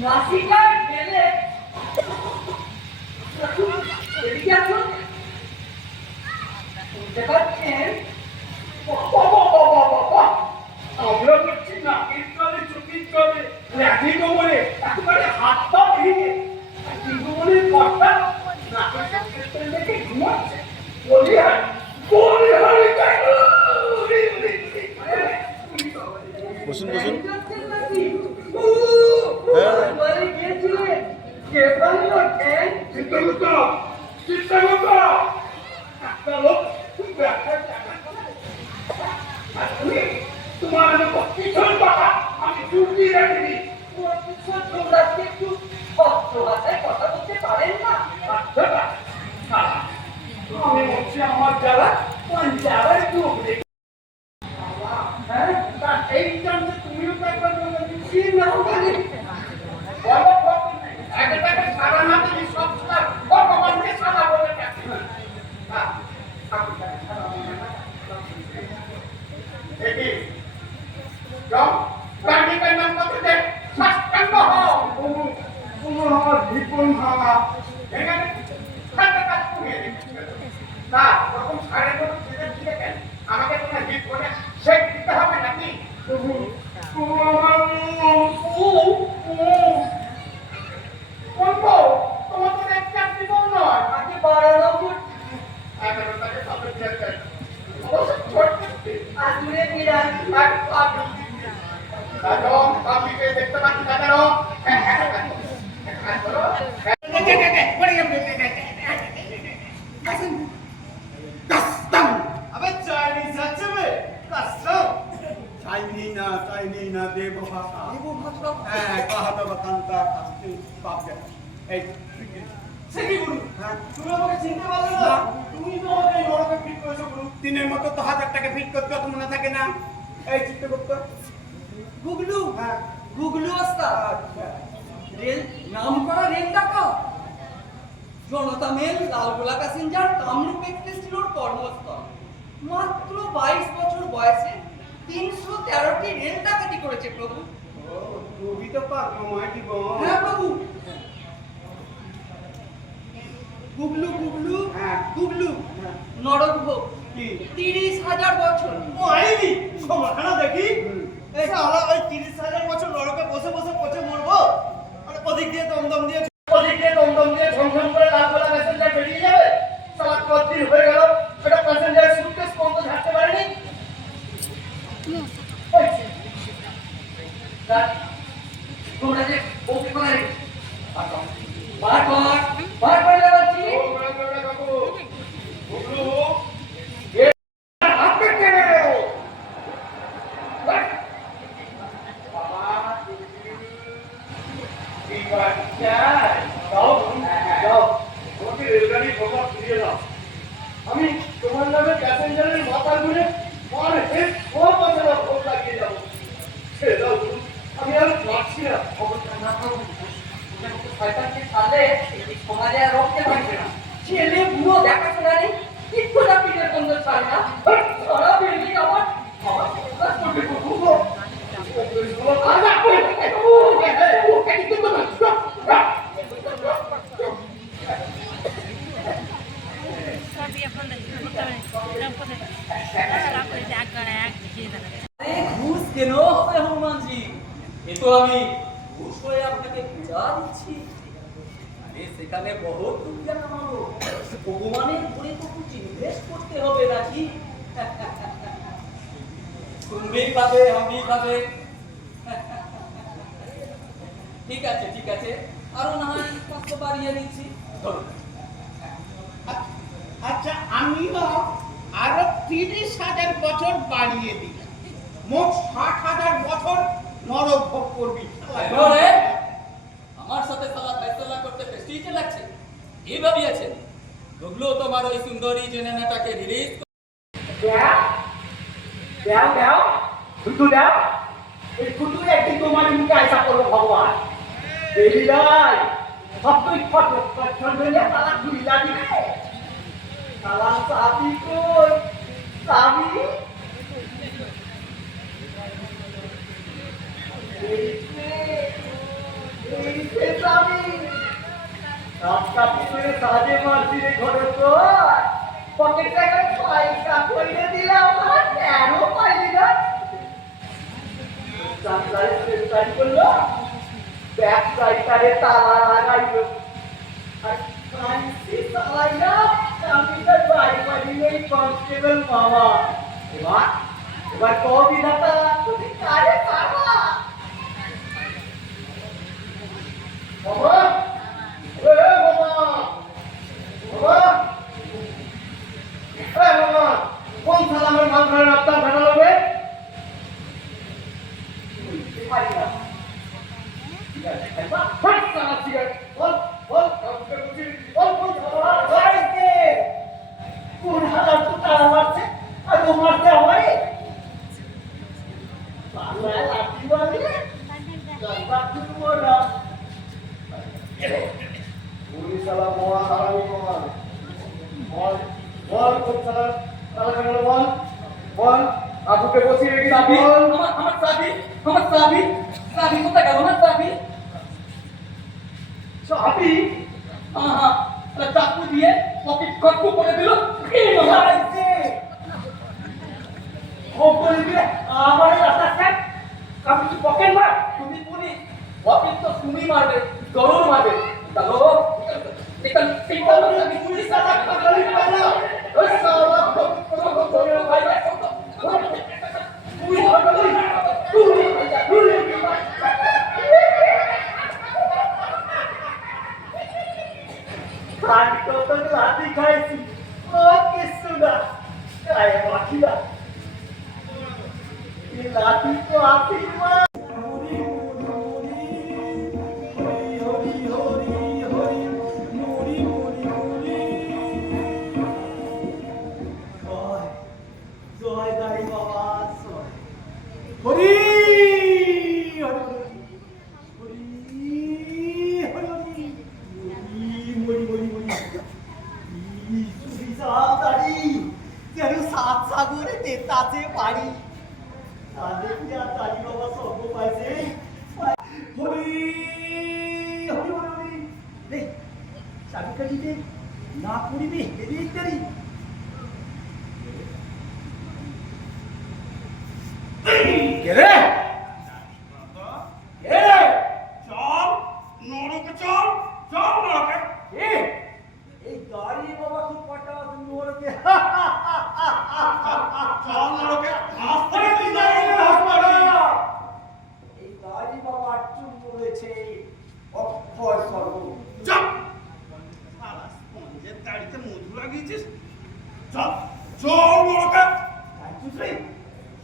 নাসিকা গেলে এদিকে আসুন। বুঝতে পারছেন? আমরা করছি নাকের তলে চোখের তলে ল্যাঠি কোমরে একেবারে হাত পা ভেঙে কিন্তু বলে কর্তা নাকের চোখের তলে দেখে ঘুমাচ্ছে বলি আর বসুন বসুন। তোমার পিছন পাতা আমি চুটি রাখিনি একটু ভদ্র ভাষায় কথা বলতে পারেন না? আমি হচ্ছে আমার যারা যারা একটু এই চান্সে তুমিও তো একবার সারা না দিলি সব ভগবানকে সারা বলে ডাকি দেখি প্রাণীকের নাম কত দেখ সাষ্টাঙ্গ হও আমার বিপুল ভাঙা এখানে কাজ কমিয়ে না ওরকম সাড়ে কোনো ছেলে দিলে কেন আমাকে তোমার হিট করে শেখ দিতে হবে নাকি তোমার তো এক চাকরি কম নয় আগে বাড়ানো করছি। 11 টাকা সবে দিয়ে দেয় অবশ্য ছোট আজুরে বিরাট আর পাবি দাদা পাবিকে দেখতে পাচ্ছি দাদা চাইনিনা দেব ভাষা হ্যাঁ কাহাতা বাতান্তা কাস্তে পাবে এই সেকি গুরু হ্যাঁ তুমি আমাকে চিনতে পারলে না তুমি তো আমাকে এই নরকে ফিট করেছো গুরু দিনের মতো তো 1000 টাকা ফিট করতে অত মনে থাকে না এই চিত্রগুপ্ত গুগলু হ্যাঁ গুগলু ওস্তাদ আচ্ছা রেল নাম করা রেল ডাকা Janata mail Lalgola passenger Kamrup express ছিল ওর কর্মস্থল। মাত্র 22 বছর বয়সে 313টি রেল ডাকাতি করেছে প্রভু। ও তুমি তো পাগলময় জীবন হ্যাঁ প্রভু। গুগলু গুগলু হ্যাঁ গুগলু হ্যাঁ নরকভোগ কি 30,000 বছর। মাইনি সমাধান দেখি এই শালা ওই 30,000 বছর নরকে বসে বসে পচে মরবো আর ওদিক দিয়ে দমদম দিয়ে ঝমঝম করে লালগোলা প্যাসেঞ্জার বেরিয়ে যাবে শালা কতদিন হয়ে গেল সেটা প্যাসেঞ্জার সুটকেস পর্যন্ত ঝাড়তে পারেনি তোমরা যে ওকে করে বারবার বারবার যাচ্ছি আমি তোমার নামে প্যাসেঞ্জারের মাথা ঘুরে আর হেড সব বাজারে ভোট লাগিয়ে যাবো ছেড়ে দাও আমি আর পারছি না অবস্থা না করুন শয়তানকে ছাড়লে সমাজে আর রক্ষে পারবে না। ছেলে বুড়ো দেখাশোনা নেই একটু না পিঠের বন্ধ ছাড়ে না সারা বিল্ডিং আমার আমার ফোকাস করবে প্রভু। ঘুষ কেন হবে হনুমানজি? এ তো আমি ঘুষ করে আপনাকে পূজা দিচ্ছি। আরে সেখানে বহুত রুপিয়া কামাবো। ভগবানের উপরে তো কিছু ইনভেস্ট করতে হবে নাকি? তুমিই পাবে আমি পাবে। ঠিক আছে ঠিক আছে আরো না হয় 500 বাড়িয়ে দিচ্ছি ধরুন। আচ্ছা আমিও আরো 30,000 বছর বাড়িয়ে দিলাম মোট 60,000 বছর নরক ভোগ করবি ধরে আমার সাথে সালা ফয়সালা করতে প্রেস্টিজ লাগছে এই ভাবিয়েছেন গুগলু তোমার ওই সুন্দরী জেনেনাটাকে রিলিজ দাও শুধু দাও এই শুধু একদিন তোমার মুখে আশা করবো ভগবান বেরিলাই সব তুই ফটো চন্দ্রে তালা ঘুরি লাগি তালা সাবি কই সাবি এই শেষ আমি রাস্তাটি করে সাজে মারছিলে ঘরে তো পকেট থেকে পয়সা কইলে দিলাম আর কেন পাইলি না চাকরাই চেষ্টা করলো ব্যাগ সাইকারে তালা লাগাইলো আর ফ্রান্সি চালাইলা আমি তার বাড়ি বাড়ি নেই কনস্টেবল মামা এবার কবিধাতা তুমি কারে পাবা মামা কোন সালামের মাথায় রাস্তা ঘাটা লাগবে কোন হাজার তো তারা মারছে আর ও মারছে আমারে বাংলায় লাঠি মারলে আপুকে বসিয়ে রেখে চাবি আমার চাবি চাবি কোথায় গেল না চাবি চাবি চাকু দিয়ে পকেট খটকু করে দিল আমার রাস্তা আপনি কি পকেট মার তুমি পুলিশ পকেট তো তুমি মারবে জরুর মারবে চলো পুলিশ লাঠি খাইছি কিছু না লাঠি না লাঠি তো আশীর্বাদ জয় দাই বাবা হরি সাত সাগরে তেতাতে পারি তাদের কি আর দাড়ি বাবা স্বর্গ পাইছে হরি হরি হরি এই চাবি কাটিতে না করিবি এদিক দেরি রে চল নরকে চল চল নরকে এই দাড়ি বাবা কি পটা নরকে চল নরকে আস্তে তুই দাঁড়িয়ে হাসপাতাল এই দাড়ি বাবা চুপ করেছে অক্ষয় স্বর্গ চল সারা স্পঞ্জের দাড়িতে মধু লাগিয়েছিস চল চল নরকে তুই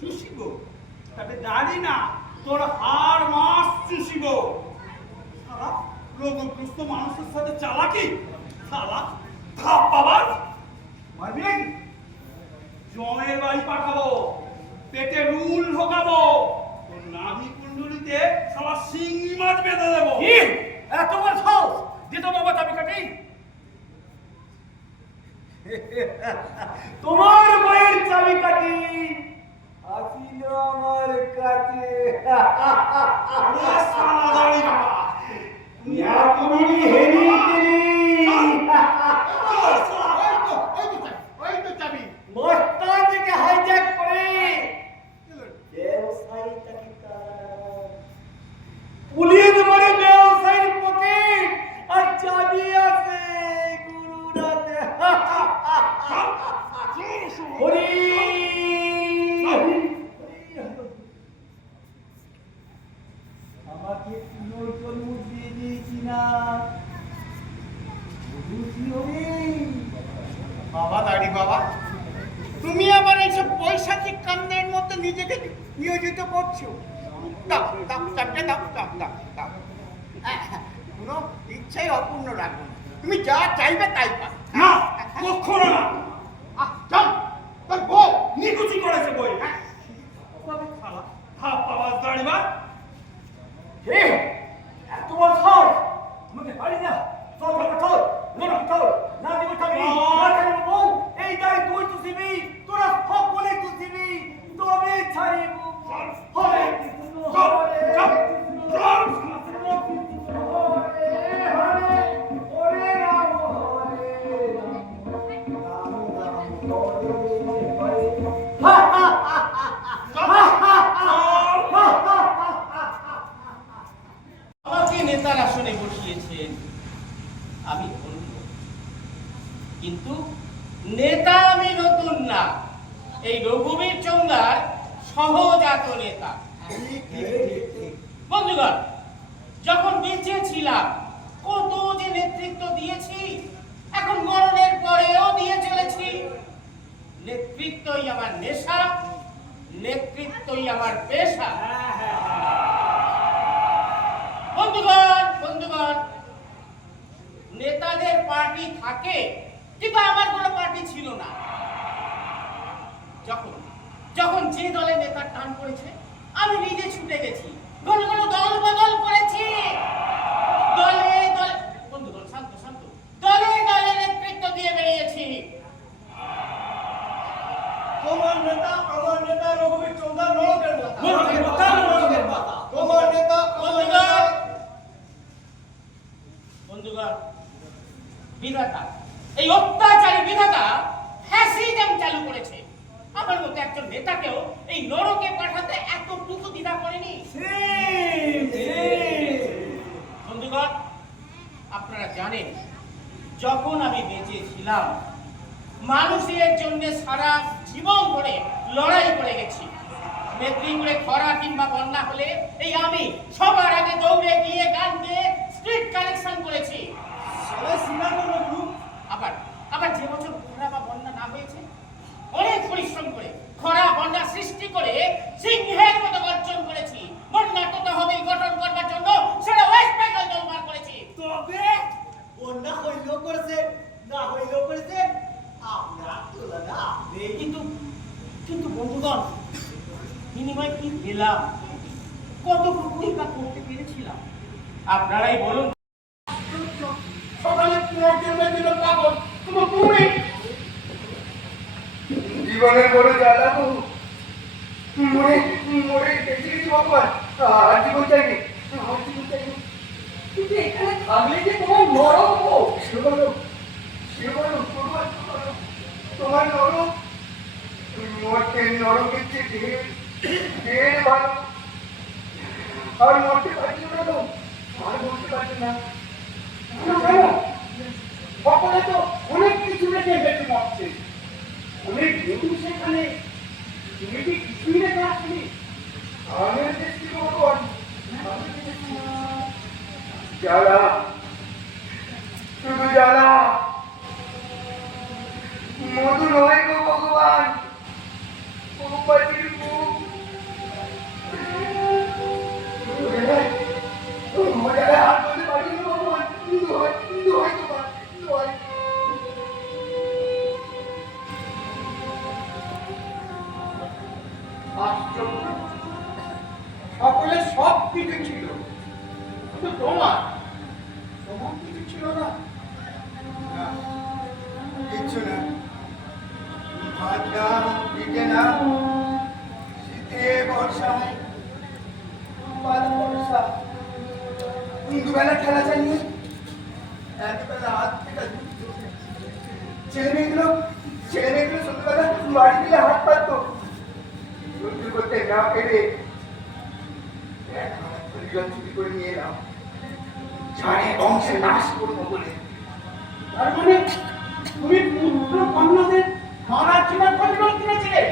চুষিব তবে দাড়ি না তোর হাড় মাস চুষিব সারা রোগগ্রস্ত মানুষের সাথে চালাকি সালা থাপ পাবার মারবি নাকি জমের বাড়ি পাঠাবো পেটে রুল ঢোকাবো তোর নাভি কুণ্ডলিতে সালা শিঙি মাছ বেঁধে দেবো এত বড় সাহস দিত বাবা চাবি কাটি তোমার মায়ের চাবি কাটি আসিল আমার কাছে সালা দাড়ি বাবা তুমি হেরি মস্তান থেকে হাইজ্যাক করে পুলিশ মানে ব্যবসায়ীর পকেট আর চাবি আছে গুরুনাথে হরি আমাকে পুনর্জন্ম দিয়ে দিয়েছি না বাবা দাড়ি বাবা তুমি আবার এইসব পৈশাচিক কাণ্ডের মধ্যে নিজেকে নিয়োজিত করছো দাও দাও চারটে দাও দাও দাও দাও কোনো ইচ্ছাই অপূর্ণ রাখবো না তুমি যা চাইবে তাই পাবে না কখনো না চল তোর বউ নিকুচি করেছে বই কবে খালা হাফ পাওয়ার দাড়ি বা এত বড় সাহস আমাকে পারি না চল চল চল চল না দিব চাবি না দিব বউ এই দায় তুই চুষিবি তোরা সকলে চুষিবি তবে ছাড়িব চল চল চল চল আমি বন্ধু, কিন্তু নেতা আমি নতুন না। এই রঘুবীর চন্দার সহজাত নেতা। বন্ধুগণ, যখন বেঁচে ছিলাম কত যে নেতৃত্ব দিয়েছি, এখন মরণের পরেও দিয়ে চলেছি। নেতৃত্বই আমার নেশা, নেতৃত্বই আমার পেশা। বন্ধুগণ, নেতাদের পার্টি থাকে, কিন্তু আমার কোনো পার্টি ছিল না। যখন যে দলে নেতার টান পড়েছে, আমি নিজে ছুটে গেছি, ঘন ঘন দল বদল করেছি। দলে দলে, বন্ধুগণ শান্ত শান্ত, দলে দলে নেতৃত্ব দিয়ে বেরিয়েছি। তোমার নেতা আমার নেতা রঘুবীর চন্দ্র নরকের মাথা। নরকের মাথা, নরকের মাথা। তোমার নেতা আমার নেতা। বন্ধুগণ, বিধাতা, এই অত্যাচারী বিধাতা ফ্যাসিজম চালু করেছে। আমার মতো একজন নেতাকেও এই নরকে পাঠাতে এতটুকু দ্বিধা করেনি। বন্ধুগণ, আপনারা জানেন, যখন আমি বেঁচে ছিলাম মানুষের জন্য সারা জীবন ধরে লড়াই করে গেছি। মেদিনীপুরে খরা কিংবা বন্যা হলে এই আমি সবার আগে দৌড়ে গিয়ে গান গেয়ে স্ট্রিট কালেকশন করেছি। আবার যে বছর খরা বা বন্যা না হয়েছে, অনেক পরিশ্রম করে খরা বন্যা সৃষ্টি করে সিংহের মতো গর্জন করেছি। বন্যা তহবিল গঠন করবার জন্য সেটা ওয়েস্ট বেঙ্গল দলবার করেছি। তবে বন্যা হইলেও করেছে, না হইলেও করেছে, আমরা তুলনা। কিন্তু বন্ধুগণ, বিনিময় কি পেলাম? কতটুকুই বা করতে পেরেছিলাম? আপনারাই বলুন। সকালে পুনর্জন্মের দিল পাগল, তুমি জীবনের বড় জ্বালা তো মরে মরে বেঁচে গেছি ভগবান। আর জীবন চাইনি, আর জীবন চাইনি। কিন্তু এখানে থাকলে যে তোমার নরক হোক। তোমার নরক মরতে নরকের চেয়ে ঢের ভালো। আর মরতে পারছি না তো, আর মরতে পারছি না। সকলে তো অনেক কিছু রেখে বেঁচে মরছে, অনেক নতুন সেখানে। তুমি কি কিছুই রেখে আসনি? আমি দেখছি ভগবান, জ্বালা, শুধু জ্বালা, মধু নয় গো ভগবান। পাখির মুখ মজায় হাত বলতে পারি না ভগবান। দোহাই দোহাই তোমার, দোহাই। আশ্চর্য, সকলের সব কিছু ছিল, কিন্তু তোমার কিছু ছিল না। না, কিচ্ছু না। ভাত না, পিঠে না, শীতে বর্ষায়, বর্ষা, দুবেলা খেলা চালিয়ে একবেলা হাত থেকে ছেলে মেয়েগুলো সন্ধ্যাবেলা বাড়ি দিলে হাত পাততো। সহ্য করতে না পেরে চুরি করে নিয়ে এলাম, সাড়ে বংশের নাশ করবো বলে। তার মানে তুমি পুত্র কন্যাদের মারার জন্য পরিবার কিনেছিলে?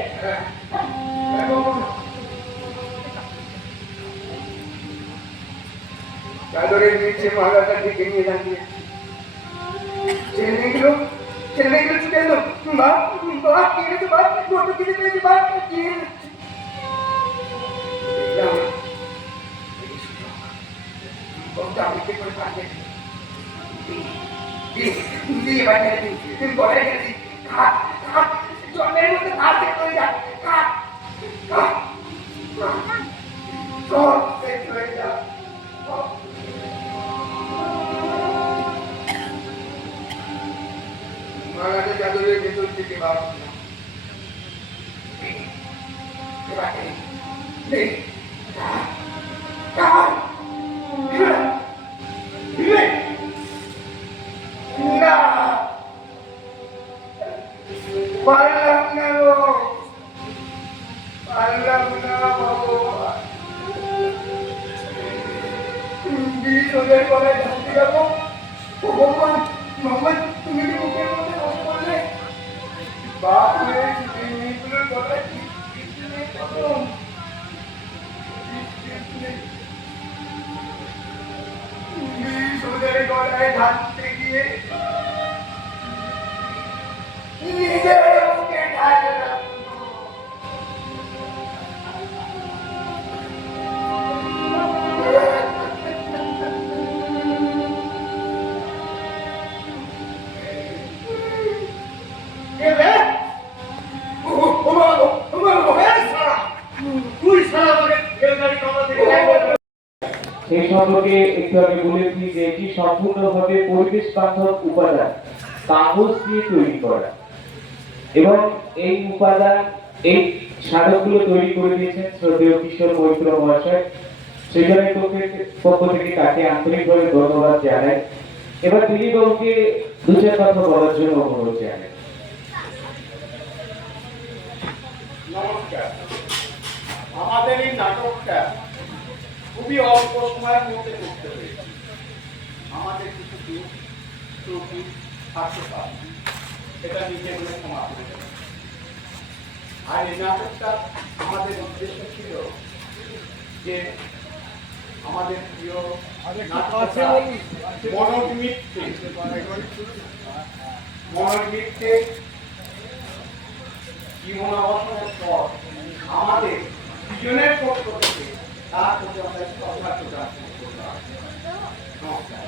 চাদরের নিচে মালাটা ঢেকে নিয়ে দাঁড়িয়ে ছেলেমেয়েগুলো ছুটে এলো। মা মা কি এনেছো, মা ফটো কিনে পেয়েছি, মা কি দিয়ে বাড়ি গলায় গেছি, খা খা, জলের মধ্যে ভাত হয়ে যায়, খা খা, সব শেষ হয়ে যায়। মালাটা চাদরের ভেতর থেকে বার করলাম। পারলাম না গো, পারলাম না ভগবান। বিষ ওদের গলায় ঢালতে যাবো, ও ভগবান, ভগবান, তুমি কি মুখের মধ্যে রস করলে? বাপ রে, এই মেয়েগুলোর গলায় কি নেই কদম? সোজারে গলায় ঢালতে গিয়ে নিজের মুখে ঢাললাম। কে রে? তুই সারা আমাকে রেলগাড়ি কমা থেকে এই সম্পর্কে একটু আগে বলেছি যে এটি সম্পূর্ণভাবে পরিবেশ বান্ধব উপাদান কাগজ দিয়ে তৈরি করা এবং এই উপাদান এই সাধকগুলো তৈরি করে দিয়েছেন শ্রদ্ধেয় কিশোর মৈত্র মহাশয়। সেজনের পক্ষ থেকে তাকে আন্তরিকভাবে ধন্যবাদ জানাই। এবার তিনি বাবুকে দু চার কথা বলার জন্য অনুরোধ জানাই। নমস্কার। আমাদের এই নাটকটা খুবই অল্প সময়ের মধ্যে করতে হয়েছে। আমাদের কিছু ত্রুটি থাকতে পারে, এটা নিজে বলে ক্ষমা করে দেবেন। আর এই নাটকটা আমাদের উদ্দেশ্য ছিল যে আমাদের প্রিয় নাটককার মনোজ মিত্রে জীবন অবসানের পর আমাদের দুজনের পক্ষ থেকে তার প্রতি আমরা শ্রদ্ধা প্রদান করলাম। নমস্কার।